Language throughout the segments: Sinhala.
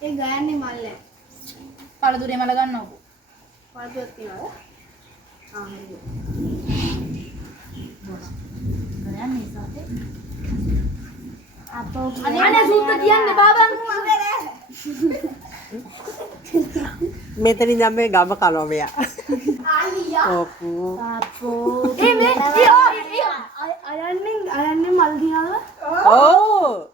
ඒ ගයන්නේ මල්ල. පළතුරේ මල ගන්නවකෝ. පළතුරක් තියනවද? හරි. ගයන්නේ සතේ. අපෝ අනේ සූත්‍ර තියන්නේ බාබන්. මෙතනින් ඉඳන් මේ ගම කනවා මෙයා. අයියා. ඔප්පු. අපෝ මේ අයන්නේ මල් තියනවද? ඕ.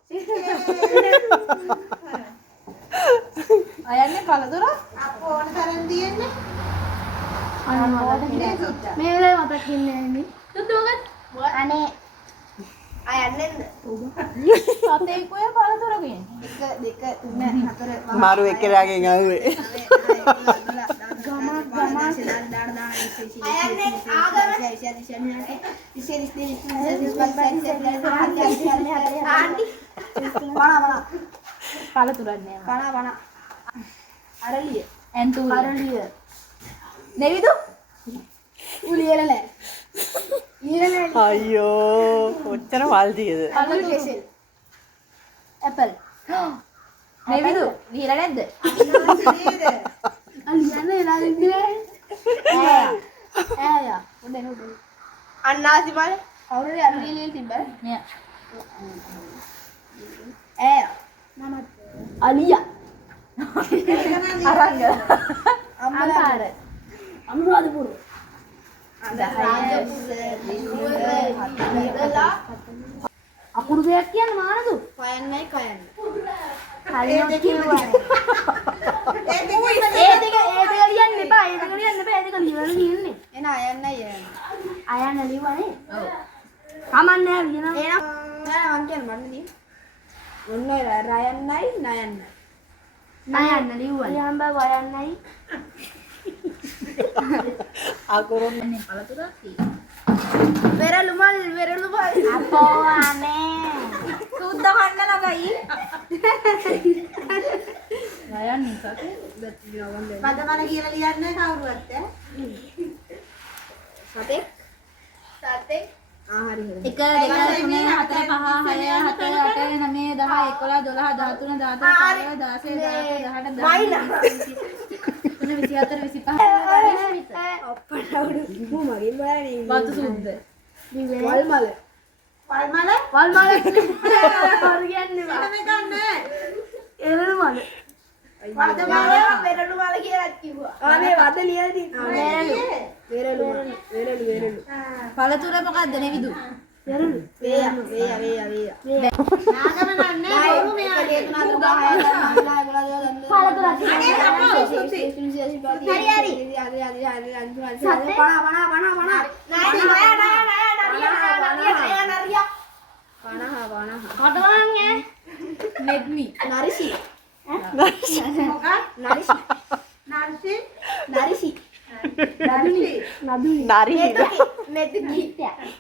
අයන්නේ පළතුර. අපෝ ඕන තරම් තියෙන්නේ. මේ වෙලාවේ මතක් ඉන්නේ නේ. තුතුගත්. අනේ අයන්නේද? සතේ කොය පළතුර කියන්නේ. 1 2 3 4 මාරු එක්කෙනාගෙන් ආවේ. පළතුරක් නෑ. අරලිය ඇන්තුර. අරලිය නෙවිදු. උලියලනේ ඊරනේ අයියෝ කොච්චර වල් තියද? පළතුර ඇපල් නෙවිදු. දීලා නැද්ද? අලියන්නේ නාදිනේ ඈයා උඩේ අන්නාසි බල කවුරුද අරලිය තිබ්බද? මෙයා. ඈයා මම අලියා අරංග. අම්පාර අනුරාධපුර අකුරු දෙයක් කියන්නේ මානදු කයන්නයි කයන්න හරියට කිව්වා ඒ දෙක ලියන්න එපා ඒ දෙක ලියන්න එපා ඒ දෙක ලියලා තියෙන්නේ එන අයන්නයි අයන්න ලියවනේ ඔව්. කමන්නේ ලියනවා එහෙනම් නෑ මං කියන්නේ මන්නේ ඔන්න රයන්නයි නයන්නයි නයන්න ලියවනේ යම්බා වයන්නයි අකුරුන් නේ පළතුරක් තියෙනවා. වෙරළු මල් අපෝ අනේ සුද්ද කන්න ළඟයි. ගයන්නේ සතේ. පදමල කියලා ලියන්නේ කවුරුවත් ඈ සතේ හරි 1 2 3 4 5 6 7 8 9 පළතුර මොකද්ද නෙවිදු? නෙග්මි. නරිසි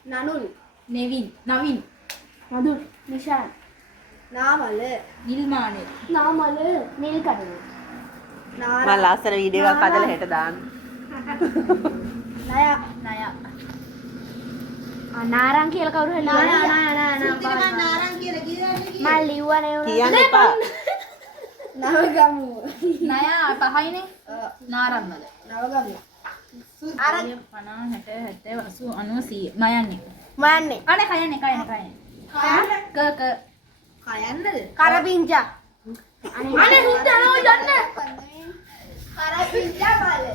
නනුල් නෙවින්. නවින්. නදුල් නිශාන් නාමල නිල්මානේ. නාමල නිල්කඩ මම ලස්සන වීඩියෝ එකක් හදලා හෙට දාන්න. නය නය. නාරං කියලා කවුරු හරි නාරං කියලා මම ලිව්වනේ කියන්න එපා. නවගමු නය පහයිනේ. නාරම්මල. නවගමු 50 60 70 80 90 100. මයන්නේ අනේ කයන්නේ. ක කයන්නද කරපිංචා අනේ සුද්දා නෝ යන්න කරපිංචා බල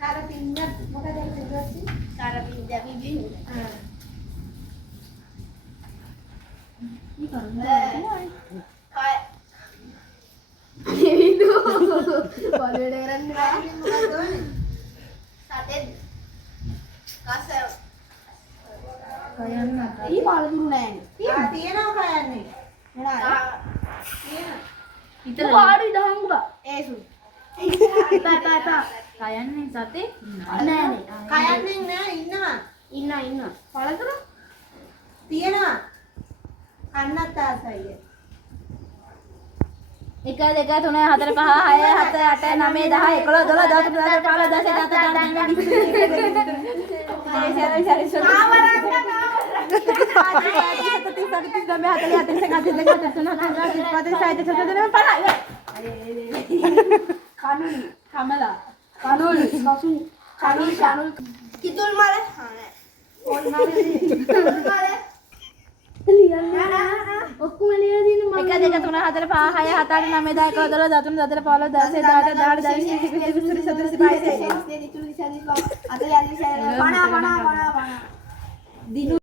කරපිංචා මොකද කියන්නේ කරපිංචා බිබි ඊ කය ඉදු බලෙඩ කරන්නේ සතෙන් කසර කයන්න. ඊ පාලුන්නේ නැහැ තියෙනවා කයන්නේ. විතර පාඩි දහංගුවා ඒසු තා කයන්නේ සතේ. නෑනේ කයන්නේ නෑ ඉන්නවා. ඉන්න පළතුරු තියෙනවා. කන්නත් ආසයි. 1 2 3 4 5 6 7 8 9 10 11 12 13 14 15 16 17 18 19 20 Kitul mare. ඔක්කොම ලියලා දින්න මම 1 2 3 4 5 6 7 8 9 10 11 12 13 14 15 16 17 18 19 20 21 22 23 24 25 26 27 28 29 30 31 32 33 34 35 දිනු